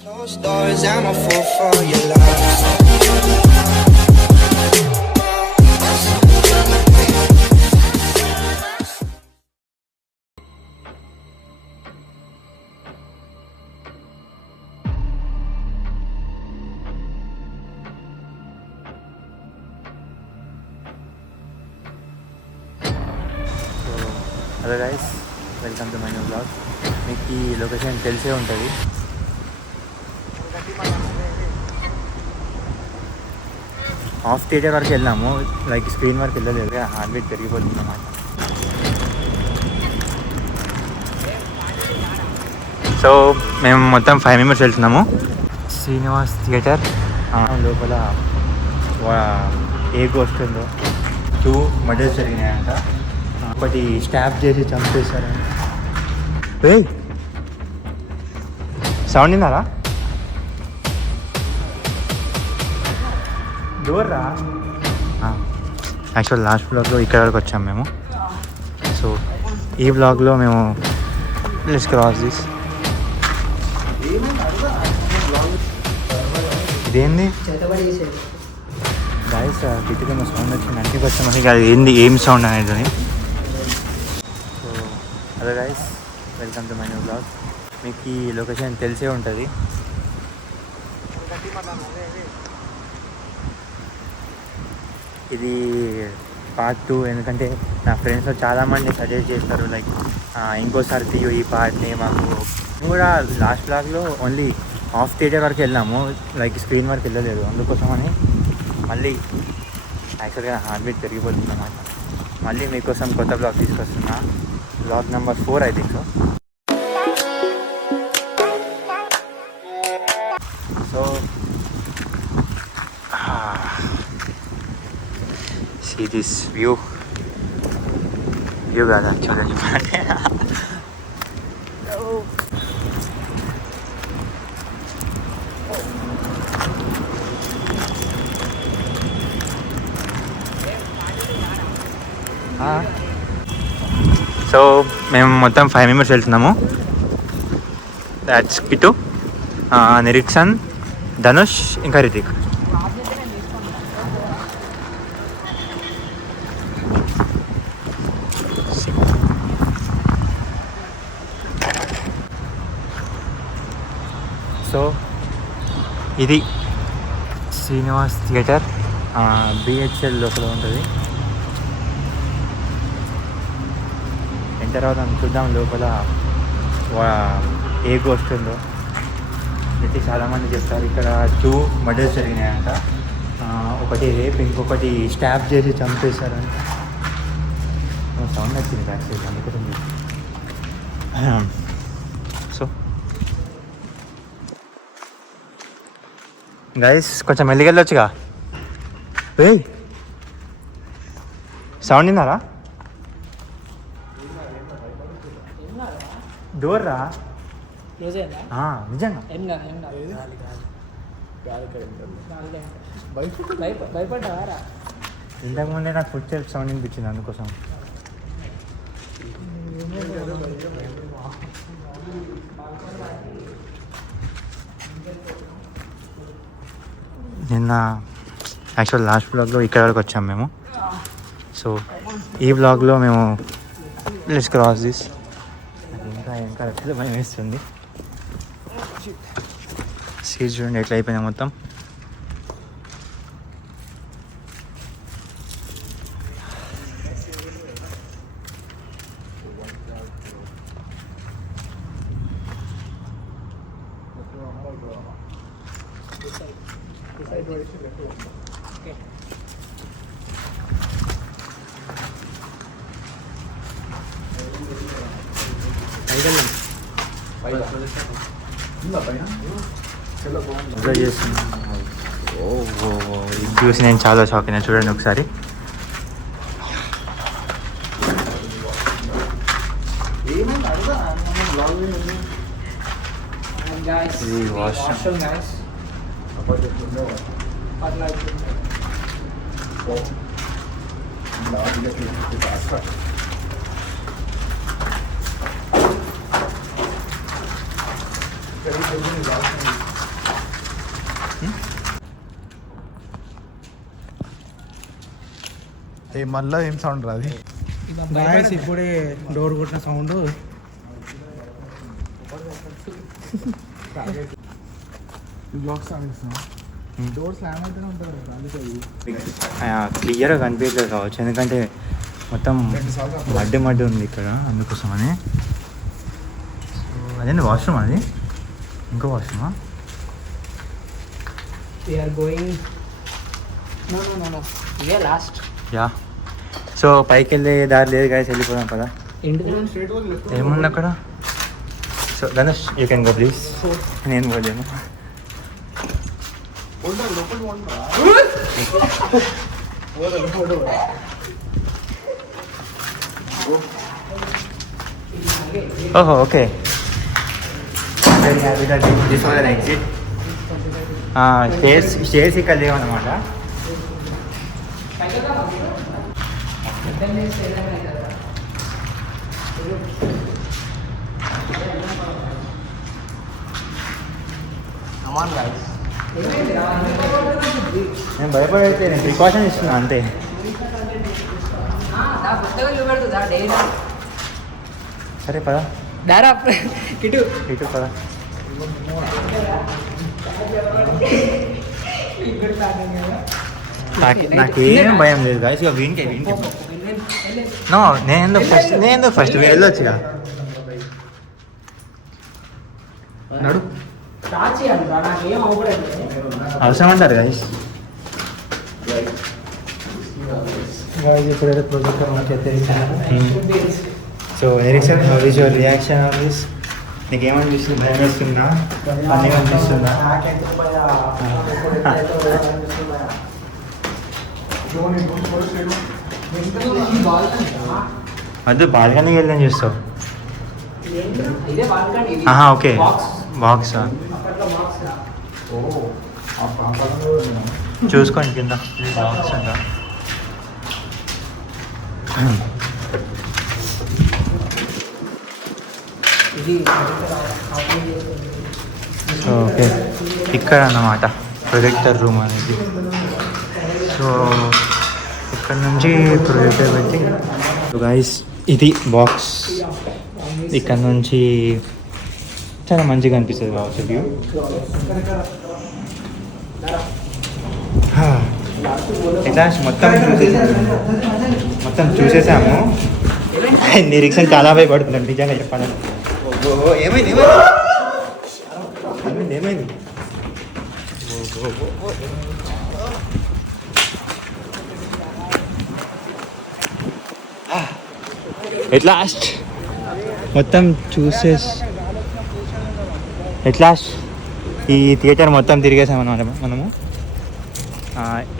Closed doors, I'm a fool for your love. Hello guys, welcome to my new blog. మీకు ఈ location తెలిసే ఉంటుంది. Half theatre వరకు వెళ్ళాము, లైక్ స్క్రీన్ వరకు వెళ్ళలేదు. హార్ట్ బీట్ పెరిగిపోతుంది అన్నమాట. సో మేము మొత్తం 5 మెంబర్స్ వెళ్తున్నాము. శ్రీనివాస్ థియేటర్ లోపల ఏ గోస్ట్ ఉందో 2 మర్డర్స్ జరిగినాయంట. ఒకటి స్టాప్ చేసి చంపేశారని. సౌండ్ విన్నారా? డోర్ రా. యాక్చువల్ లాస్ట్ బ్లాగ్లో ఇక్కడ వరకు వచ్చాము మేము. సో ఈ బ్లాగ్లో మేము లెట్స్ క్రాస్ దిస్. ఇదేంది గాయస్? గిట్టిగా సౌండ్ వచ్చింది అంటే కొంచెం మనకి అది ఏంది, ఏం సౌండ్ అనేది. So hello guys, welcome to my new blog. మీకు ఈ లొకేషన్ తెలిసే ఉంటుంది. ఇది పార్ట్ 2. ఎందుకంటే నా ఫ్రెండ్స్లో చాలామంది సజెస్ట్ చేస్తారు, లైక్ ఇంకోసారి తీయు ఈ పార్ట్ని. మాకు కూడా లాస్ట్ బ్లాగ్లో ఓన్లీ హాఫ్ థియేటర్ వరకు వెళ్ళాము, లైక్ స్క్రీన్ వరకు వెళ్ళలేదు. అందుకోసమని మళ్ళీ యాక్చువల్గా హార్ట్ బీట్ పెరిగిపోతుంది అన్నమాట. మళ్ళీ మీకోసం కొత్త బ్లాగ్ తీసుకొస్తున్నా. Blog number 4 I think so. So see this view కాదు యాక్చువల్గా చెప్పాలంటే. సో మేము మొత్తం 5 మెంబర్స్ వెళ్తున్నాము. దాట్స్ కిటు, నిరీక్షణ్, ధనుష్, ఇంకా రితిక్. సో ఇది శ్రీనివాస్ థియేటర్, బిహెచ్ఎల్ లోపల ఉంటుంది. తర్వాత చూద్దాం లోపల ఏ గోస్ట్ ఉందో. అయితే చాలామంది చెప్తారు ఇక్కడ 2 మర్డర్స్ జరిగినాయంట. ఒకటి రేప్, ఇంకొకటి స్టాప్ చేసి చంపేశారని. సౌండ్ వచ్చింది యాక్చువల్లీ, అందుకోసం. సో గైస్ కొంచెం మెల్లిగెళ్ళొచ్చుగా. సౌండ్ విన్నారా? డోర్ రా. నిజంగా భయపడ్డారా? ఇంతకుముందే నాకు ఫుడ్ స్టెప్ సౌండ్ వినిపించింది, అందుకోసం. నిన్న యాక్చువల్ లాస్ట్ బ్లాగ్లో ఇక్కడ వరకు వచ్చాము మేము. సో ఈ బ్లాగ్లో మేము లెట్స్ క్రాస్ దిస్. ఇంకా ఎట్లా భయం వేస్తుంది. సీట్ చూడండి ఎట్లా అయిపోయింది మొత్తం. ఇది చూసి నేను చాలా షాక్ అయినా. చూడండి ఒకసారి. ఇది వాష్రూమ్. మళ్ళీ ఏం సౌండ్ రాదు. ఇప్పుడే డోర్ కొట్టిన సౌండ్. డోర్ స్లామ్ అయితేనే ఉంటుంది. క్లియర్గా కనిపించలేదు కావచ్చు, ఎందుకంటే మొత్తం మడ్డి ఉంది ఇక్కడ, అందుకోసమని. సో అదేంటి వాష్రూమ్, అది ఇంకో వాష్రూమా? యా. సో పైకి వెళ్ళే దారి లేదు గాయస్, వెళ్ళిపోదాం కదా. ఏముంది అక్కడ? So Dhanush you can go please. నేను పోలేను. ఓహో okay. This was an exit. Stairs ఇక్కడ లేవన్నమాట. నేను భయపడైతే నేను ప్రికాషన్ ఇస్తున్నా అంతే. సరే పదా ఇటు పదా. నాకేం భయం లేదు గాయస్. ఇక వీనికి నో, నేను ఫస్ట్ వెళ్ళొచ్చుగా. నడు అవసరం అంటారు గాయస్. ఇప్పుడైతే ప్రొజెక్టర్ మాకైతే so Ericsson, how is your reaction on this? నీకేమనిపిస్తుంది? భయం వేస్తుందా, పన్నీగా అనిపిస్తుందా? అదే బాల్కనీ వెళ్ళని చూస్తావు. ఓకే బాక్స్ చూసుకోండి కింద బాక్స్ అంట. ఓకే, ఇక్కడ అన్నమాట ప్రొజెక్టర్ రూమ్ అనేది. సో ఇక్కడ నుంచి ప్రొజెక్టర్ పెట్టి గైస్ ఇది బాక్స్. ఇక్కడ నుంచి చాలా మంచిగా అనిపిస్తుంది కావచ్చు వ్యూ. ఇట్లా మొత్తం చూసేసాము. నిరీక్షణ చాలా భయపడుతున్నాను నిజంగా చెప్పాలని. ఏమైంది ఏమైంది? ఎట్ లాస్ట్ మొత్తం ఈ థియేటర్ మొత్తం తిరిగేసామన్నమాట మనము.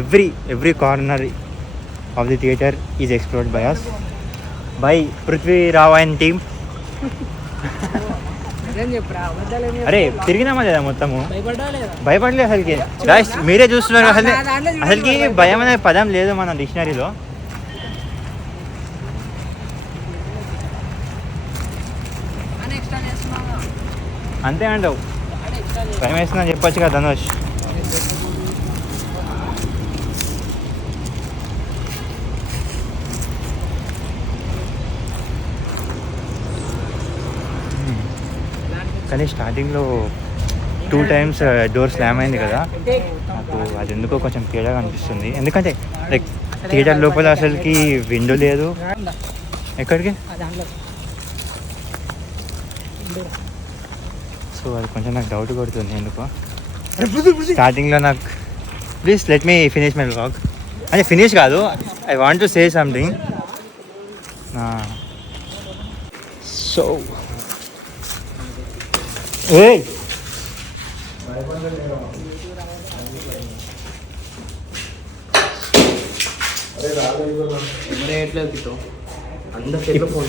Every corner of the theatre is explored by us, by Prithvi Rao and team. అరే తిరిగినామా లేదా మొత్తము? భయపడలేదు అసలుకి. గాయ్స్ మీరే చూస్తున్నారు, అసలుకి భయం అనే పదం లేదు మన డిక్షనరీలో. అంతే అంటావు? భయం వేస్తున్నా చెప్పొచ్చు కదా ధనుష్. కానీ స్టార్టింగ్లో 2 times డోర్ స్లామ్ అయింది కదా, నాకు అది ఎందుకో కొంచెం తేడాగా అనిపిస్తుంది. ఎందుకంటే లైక్ థియేటర్ లోపల అసలుకి విండో లేదు. ఎక్కడికి? సో అది కొంచెం నాకు డౌట్ కొడుతుంది ఎందుకో స్టార్టింగ్లో. నాకు please let me finish my vlog. అంటే ఫినిష్ కాదు, I want to say something. So ఏయ్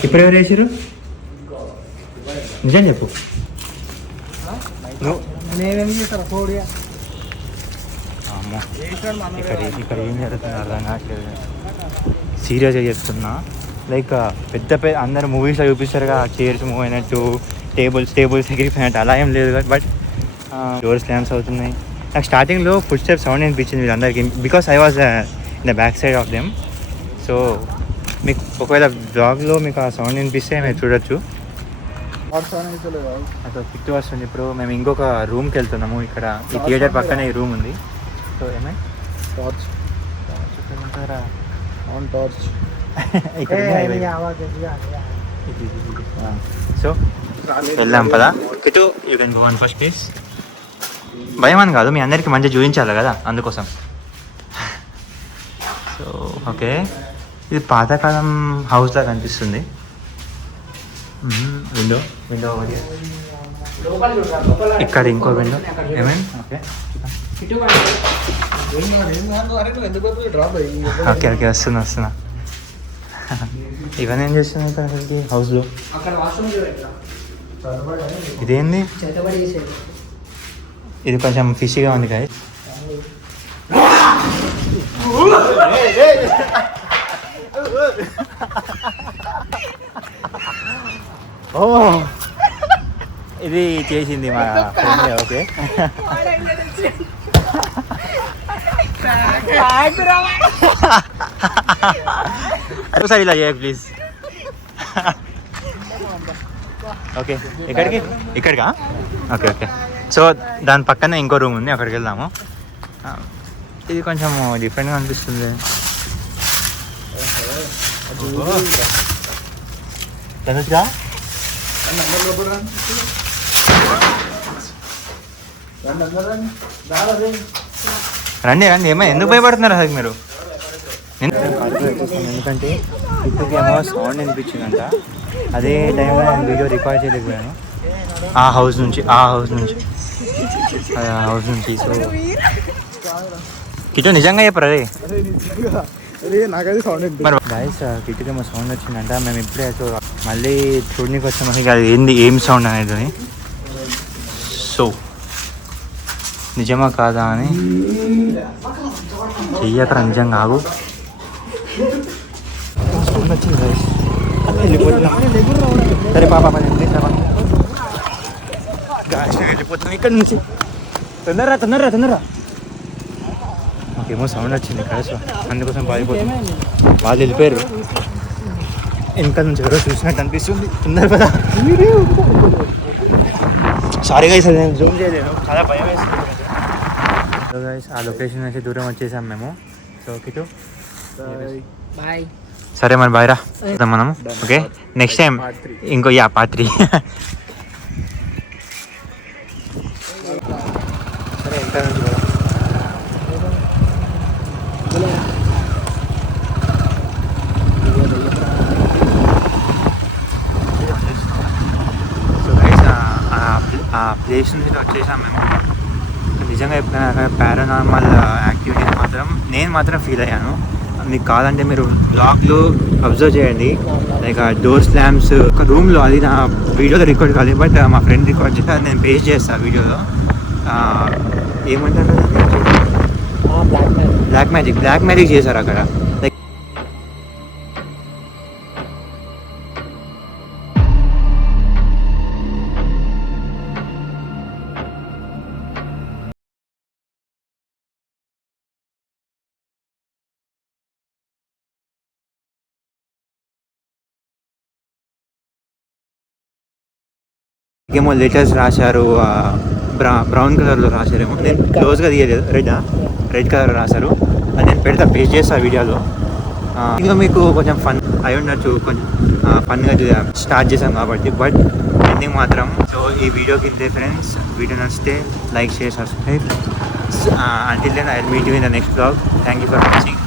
ఇప్పుడు ఎవరు వేసారు? నిజం చెప్పు. అమ్మో ఇక్కడ ఏం జరుగుతుంది అర్థం కావట్లేదు. సీరియస్గా చెప్తున్నా. లైక్ పెద్ద అందరు మూవీస్లో చూపిస్తారుగా, చైర్స్ మూవ్ అయినట్టు, టేబుల్స్ ఎగిరిపోయినట్టు అలా ఏం లేదు బట్ డోర్ స్లామ్స్ అవుతున్నాయి. నాకు స్టార్టింగ్లో ఫుడ్ స్టెప్ సౌండ్ అనిపించింది వీళ్ళందరికీ, because I was in the back side of them. So మీకు ఒకవేళ బ్లాగ్లో మీకు ఆ సౌండ్ వినిపిస్తే మీరు చూడొచ్చు. అసలు కిట్టు వస్తుంది. ఇప్పుడు మేము ఇంకొక రూమ్కి వెళ్తున్నాము. ఇక్కడ ఈ థియేటర్ పక్కనే ఈ రూమ్ ఉంది. సో ఏమై టార్చ్ ఇక్కడ సో వెళ్దాం పదా. Kittu you can go on first please. భయం అని కాదు, మీ అందరికీ మంచిగా చూపించాలి కదా, అందుకోసం. సో ఓకే, ఇది పాతకాలం హౌస్ లాగా కనిపిస్తుంది. విండో ఇక్కడ ఇంకో విండో. ఏమైంది? ఓకే ఓకే వస్తున్నా. ఇవన్నీ ఏం చేస్తున్నాయి ఇక్కడ అసలుకి హౌస్లో? ఇదేంది? ఇది కొంచెం ఫిషీగా ఉంది కదా. ఓ ఇది చేసింది మా ఫ్రెండ్. ఓకే ఒకసారి ఇలా చేయ ప్లీజ్. ఓకే ఇక్కడికా? ఓకే సో దాని పక్కనే ఇంకో రూమ్ ఉంది, అక్కడికి వెళ్దాము. ఇది కొంచెం డిఫరెంట్గా అనిపిస్తుంది. తనుజ్గా రండి ఏమో ఎందుకు భయపడుతున్నారు అసలు మీరు? ఎందుకంటే ఇప్పటికేమో సౌండ్ వినిపించిందంట. అదే టైంలో నేను వీడియో రికార్డ్ చేయలేకపోయాను ఆ హౌస్ నుంచి. సో కిటో నిజంగా చెప్పరా రే? మరి గాయస్ కిటికేమో సౌండ్ వచ్చిందంట. మేము ఇప్పుడే మళ్ళీ చూడడానికి వచ్చాము ఇక అది ఏం సౌండ్ అనేది. సో నిజమా కాదా అని చెయ్యకరా, నిజంగా ఆగు. సౌండ్ వచ్చింది గాయస్, వెళ్ళిపోతున్నాం. సరే పాప వెళ్ళిపోతున్నాం ఇక్కడ నుంచి. తొందరరా. మాకేమో సౌండ్ వచ్చింది ఇక్కడ, సో అందుకోసం పారిపోతుంది. వాళ్ళు వెళ్ళిపోయారు. వెనకాల నుంచి ఎవరో చూసినట్టు అనిపిస్తుంది. తొందర కదా. సారీ గైస్, నేను జూమ్ చేయలేను, చాలా భయం వేస్తుంది. సో గైస్ ఆ లొకేషన్ నుంచి దూరం వచ్చేసాం మేము. So Kittu bye. సరే మరి బాయ్ రా మనం. ఓకే నెక్స్ట్ టైం ఇంకో పార్ట్ 3. సరే వెనకాల నుంచి కదా. సో గైస్ ఆ ప్లేస్ నుంచి వచ్చేసాం మేము. నిజంగా చెప్తాను, అక్కడ పారానార్మల్ యాక్టివిటీస్ నేను మాత్రం ఫీల్ అయ్యాను. మీకు కావాలంటే మీరు బ్లాగ్లో అబ్జర్వ్ చేయండి. లైక్ ఆ డోర్ స్లామ్స్ ఒక రూమ్లో, అది నా వీడియోలో రికార్డ్ కాదు బట్ మా ఫ్రెండ్ రికార్డ్ చేస్తే అది నేను పేస్ట్ చేస్తాను వీడియోలో. ఏమంటారు బ్లాక్ మ్యాజిక్ చేశారు అక్కడ. లైక్ ఏమో లెటర్స్ రాశారు, బ్రౌన్ కలర్లో రాశారేమో, నేను క్లోజ్గా తీయలేదు. రెడ్ కలర్ రాశారు. అది నేను పెడతా, పేస్ట్ చేస్తా వీడియోలో. ఇంకా మీకు కొంచెం ఫన్ అయి ఉండొచ్చు, కొంచెం ఫన్గా స్టార్ట్ చేసాం కాబట్టి. బట్ ఎండింగ్ మాత్రం. సో ఈ వీడియోకి ఇంతే ఫ్రెండ్స్. వీడియో నచ్చితే like, share, subscribe. Until then, I'll meet you in the next vlog. Thank you for watching.